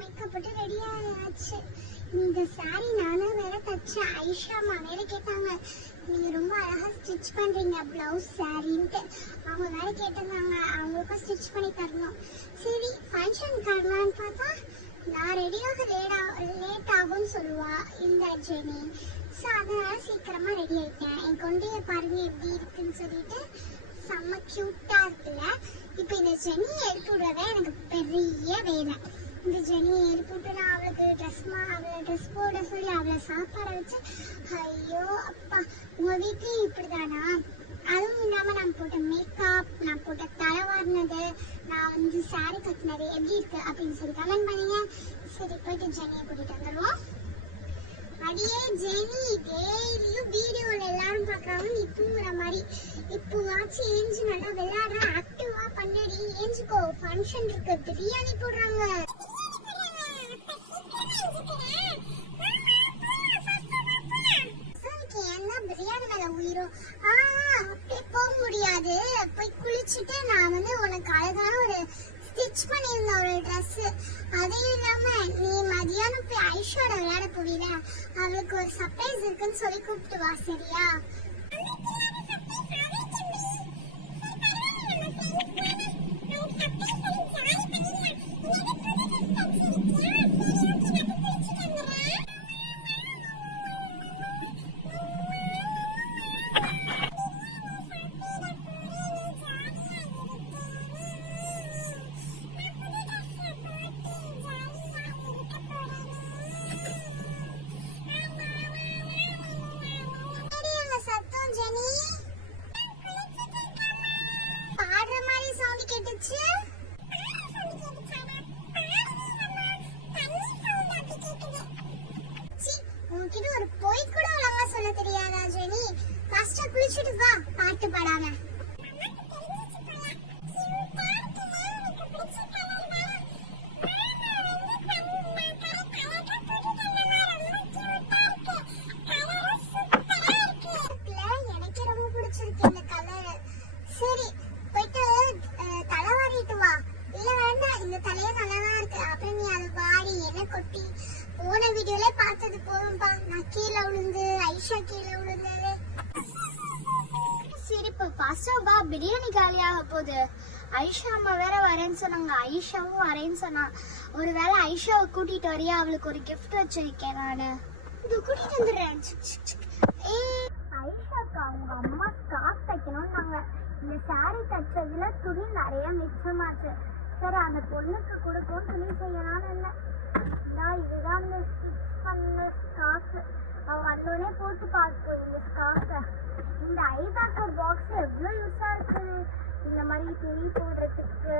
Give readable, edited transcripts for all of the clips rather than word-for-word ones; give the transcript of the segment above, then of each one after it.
Makeup போட்டு ready ஆயாச்சு. இந்த சாரி நானும் வேற தச்சேன். ஐஷாமா வேற கேட்டாங்க, நீங்க ரொம்ப அழகா ஸ்டிச் பண்றீங்க பிளவுஸ் சாரின்ட்டு. அவங்க வேற கேட்டிருந்தாங்க, அவங்களுக்கும் ஸ்டிச் பண்ணி தரணும். சரி ஃபங்க்ஷன் வரலான்னு பார்த்தா நான் ரெடியாக லேட் ஆகும்னு சொல்லுவா இந்த ஜெனி. ஸோ அதனால சீக்கிரமா ரெடி ஆயிட்டேன். என் கொண்டைய பாருங்க எப்படி இருக்குன்னு சொல்லிட்டு செம்ம கியூட்டா இருக்குல்ல. இப்போ இந்த ஜெனியை எழுப்பி விடுறதே எனக்கு பெரிய வேலை. இந்த ஜெனியை எழுப்பி விட்டு நான் அவளுக்கு அவளை ட்ரெஸ் போட சொல்லி அவளை சாப்பாடை வச்சு, ஐயோ அப்பா உங்க வீட்லயும் இப்படிதானா? அதுவும் இல்லாம நான் போட்ட மேக்கப், நான் போட்ட தலை வாரினது, நான் வந்து சாரி கட்டினது எப்படி இருக்கு அப்படின்னு சொல்லி கமெண்ட் பண்ணுங்க. சரி போயிட்டு ஜெனியை கூட்டிட்டு வந்துடுவோம். அடியே ஜெனி, டெய்லியும் வீடியோல எல்லாரும் பாக்குறாங்க நீ தூங்குற மாதிரி. இப்போ ஆச்சு ஏஞ்சு நல்லா விளையாடுற, ஆக்டிவா பண்ணடி, ஏஞ்சுக்கோ. ஃபங்க்ஷன் இருக்கு, பிரியாணி போடுறாங்க. பிரியாணி மேல உயிரும். அப்படியே போக முடியாது. போய் குளிச்சுட்டு நான் வந்து உனக்கு அழகான ஒரு ஸ்டிச் பண்ணியிருந்தேன் ஒரு ட்ரெஸ். அதையும் இல்லாம நீ மதியானம் போய் ஐஷோட விளையாட போவீல, அவளுக்கு ஒரு சர்ப்ரைஸ் இருக்குன்னு சொல்லி கூப்பிட்டு வா, சரியா? உனக்கிட்ட ஒரு பொய் கூட ஒழுங்கா சொல்ல தெரியாதா ஜெனி? ஃபர்ஸ்ட் குளிச்சுட்டு வா, பாட்டு பாடாம. எனக்கு ரொம்ப பிடிச்சிருக்கு இந்த கலர். சரி போயிட்டு தலை வாரிட்டு வா. இல்ல வேண்டாம், இந்த தலையே நல்லாதான் இருக்கு. அப்புறம் நீ அதை வாரி என்ன கொட்டி போன வீடியோல பார்த்தது போகும்பா. நான் கீழே விழுந்து, ஐஷா கீழே விழுந்தது. சரி இப்போ ஃபர்ஸ்டா பிரியாணி காலியாக போகுது. ஐஷா அம்மா வேற வரேன்னு சொன்னாங்க, ஐஷாவும் வரேன்னு சொன்னா. ஒருவேளை ஐஷாவை கூட்டிட்டு வரையா, அவளுக்கு ஒரு கிஃப்ட் வச்சிருக்கேன் நானு. இது கூட்டிட்டு வந்துடுறேன். ஐஷாக்கு அவங்க அம்மா ஸ்கார்ஃப் தைக்கணும்னாங்க. இந்த சாரி தைச்சதுல துணி நிறைய மிச்சமாச்சு. சரி அந்த பொண்ணுக்கு கொடுக்கும் துணி செய்யலாம்னு இல்லை. இதுதான் இந்த ஸ்டிச் பண்ண ஸ்கார்ஃப். அவ வந்தோடனே போட்டு பார்ப்போம் இந்த ஸ்கார்ஃபை. இந்த ஐபேக்கர் பாக்ஸ் எவ்வளோ யூஸா இருக்கு. இந்த மாதிரி துணி போடுறதுக்கு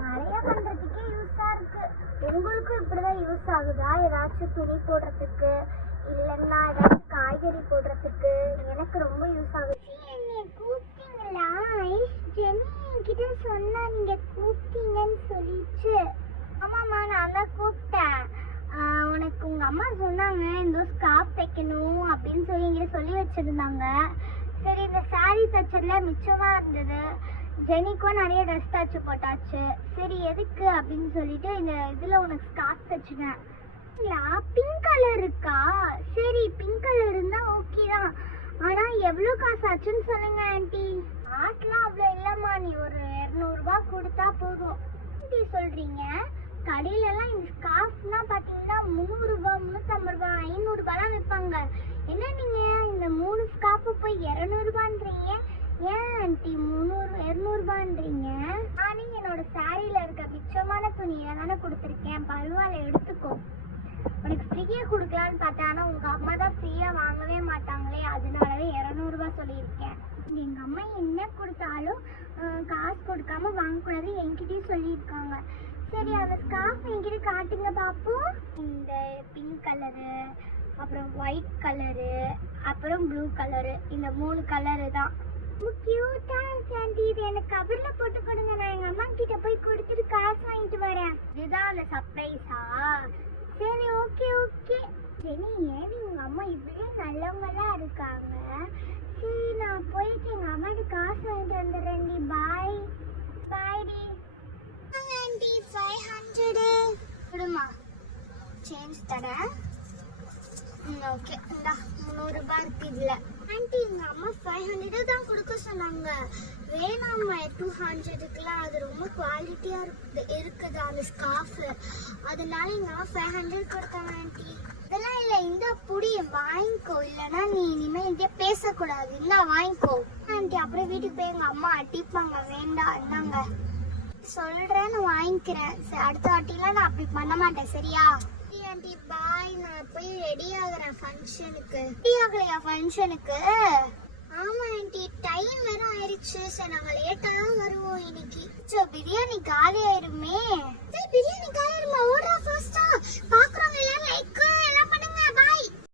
நிறைய பண்றதுக்கே யூஸா இருக்கு. உங்களுக்கும் இப்படிதான் யூஸ் ஆகுதா? ஏதாச்சும் துணி போடுறதுக்கு, இல்லைன்னா ஏதாச்சும் காய்கறி போடுறதுக்கு? எனக்கு ரொம்ப யூஸ் ஆகுது. கூப்பிட்டீங்களா? ஜெனி கிட்ட சொன்னா நீங்க கூப்பிட்டீங்கன்னு சொல்லிச்சு. ஆமாம்மா நான் தான் கூப்பிட்டேன். உனக்கு உங்க அம்மா சொன்னாங்க இந்த ஸ்கார்ஃப் தைக்கணும் அப்படின்னு சொல்லி இங்கே சொல்லி வச்சிருந்தாங்க. சரி இந்த சாரி தைச்சதுல மிச்சமா இருந்தது. ஜெனிக்கும் நிறைய ட்ரெஸ் தைச்சு போட்டாச்சு. சரி எதுக்கு அப்படின்னு சொல்லிட்டு இந்த இதுல உனக்கு ஸ்கார்ஃப் தைச்சுனேன். பிங்க் கலர் இருக்கா? சரி பிங்க் கலர் இருந்தா ஓகே தான். ஆனா எவ்வளவு காசு ஆச்சுன்னு சொல்லுங்க ஆண்டி. காசுலாம் அவ்வளோ இல்லம்மா, நீ ஒரு 200 ரூபாய் கொடுத்தா போதும். சொல்றீங்க? கடையில எல்லாம் இந்த ஸ்கார்ஃப்னா பாத்தீங்கன்னா 300 ரூபாய், 350 ரூபாய், 500 ரூபாய்லாம் விற்பாங்க. என்ன நீங்க இந்த 3 ஸ்கார்ஃப் போய் 200 ரூபான்றீங்க? ஏன் ஆண்டி 200 ரூபான்றீங்க? நானே என்னோட சாரியில இருக்க மிச்சமான துணியை தானே கொடுத்துருக்கேன், பரவாயில்ல எடுத்துக்கோ. உனக்கு ஃப்ரீயா கொடுக்கலான்னு பார்த்தேன், ஆனா உங்க அம்மா தான் ஃப்ரீயா வாங்கவே மாட்டாங்களே, அதனாலவே 200 ரூபாய் சொல்லியிருக்கேன். எங்க அம்மா என்ன கொடுத்தாலும் காசு கொடுக்காம வாங்கக்கூடாது என்கிட்டயும் சொல்லியிருக்காங்க. சரி அந்த ஸ்கார்ஃப் என்கிட்ட காட்டுங்க பாப்போம். இந்த பிங்க் கலரு, அப்புறம் ஒயிட் கலரு, அப்புறம் ப்ளூ கலரு, இந்த 3 கலரு தான். கியூட்டா இருக்கு ஆண்டி. இது எனக்கு கவர்ல போட்டு கொடுங்க, நான் எங்க அம்மா கிட்ட போய் கொடுத்துட்டு காசு வாங்கிட்டு வரேன். இதுதான் அந்த சர்ப்ரைஸா? சரி ஓகே ஓகே. ஜெனி ஏன் உங்க அம்மா இப்படியே நல்லவங்களா இருக்காங்க. சரி நான் போயிட்டு எங்க அம்மாக்கு காசு வாங்கிட்டு வந்துடுறேன்டி. பாய் பாய் டி. ஆண்டி 500 கொடுமா. சேஞ்ச் தரேன். ஓகே, இந்த 300 ரூபாய் இருக்கு இதுல. ஆண்டி, எங்க அம்மா 500 தான் கொடுக்க சொன்னாங்க. வேணாம்மா, 200க்குலாம் அது ரொம்ப குவாலிட்டியா இருக்குது அந்த ஸ்கார்ஃப். அதனால எங்க அம்மா 500 கொடுத்தாங்க ஆண்டி. இதெல்லாம் இல்ல, இந்த புடி வாங்கிக்கோ, இல்லைன்னா நீ இனிமே இதே பேசக்கூடாது. இந்த வாங்கிக்கோ ஆண்டி. அப்புறம் வீட்டுக்கு போய் எங்க அம்மா அடிப்பாங்க. வேண்டாம், என்னங்க சொல்றேன்னு வாங்கிக்கிறேன். அடுத்த வாட்டிலாம் நான் அப்படி பண்ண மாட்டேன், சரியா? ஆண்டி பாய், நான் போய் ரெடி ஆகுறேன் ஃபங்க்ஷனுக்கு. ரெடி ஆகலையா ஃபங்க்ஷனுக்கு? ஆமா ஆண்டி, டைம் வேற ஆயிடுச்சு. சரி, நாங்க லேட்டா தான் வருவோம் இன்னைக்கு. பிரியாணி காலி ஆயிருமே. பிரியாணி காலி ஆயிருமா? ஓடுறா ஃபாஸ்டா, பாக்குறவங்க எல்லாரும்